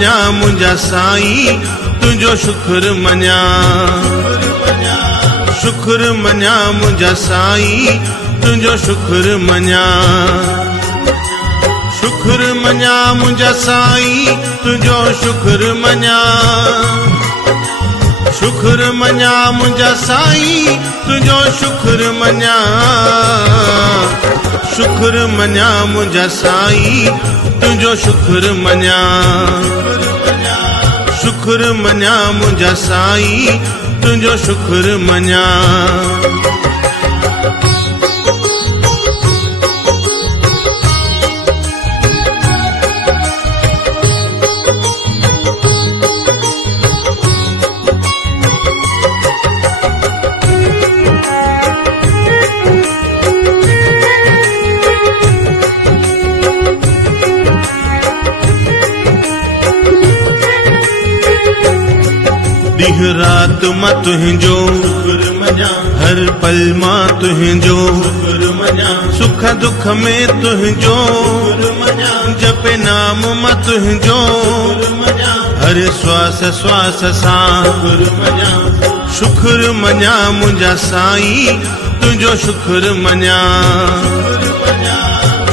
मञा मुंहिंजा साईं तुंहिंजो शुक्र मञा, शुक्र मञा मुंहिंजा साईं तुंहिंजो शुक्र मञा, शुक्र मञा मुंहिंजा साईं तुंहिंजो शुक्र मञा, शुक्र मञा मुंहिंजा साईं तुंहिंजो शुक्र मञा, शुक्र मञा मुंहिंजा साईं तुंहिंजो शुक्र मञा, शुक्र मञा मुंहिंजा साईं तुंहिंजो शुक्र मञा। ॾींहुं रात मां तुंहिंजो शुक्र मञा, हर पल मां तुंहिंजो शुक्र मञा, सुख दुख में तुंहिंजो शुक्र मञा, जपे नाम मां तुंहिंजो शुक्र मञा, हर श्वास श्वास सां शुक्र मञा, शुक्र मञा मुंहिंजा साईं तुंहिंजो शुक्र मञा,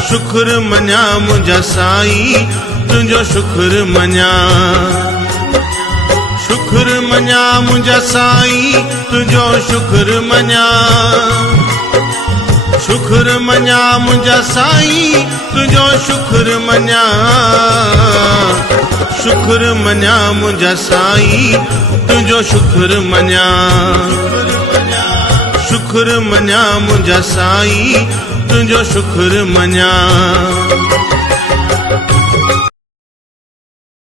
शुक्र मञा मुंहिंजा साईं तुंहिंजो शुक्र मञा, शुक्र मञा मुंहिंजा साईं तुंहिंजो शुक्र मञा, शुक्र मञा मुंहिंजा साईं तुंहिंजो शुक्र मञा, शुक्र मञा मुंहिंजा साईं तुंहिंजो शुक्र मञा, शुक्र मञा मुंहिंजा साईं तुंहिंजो शुक्र मञा।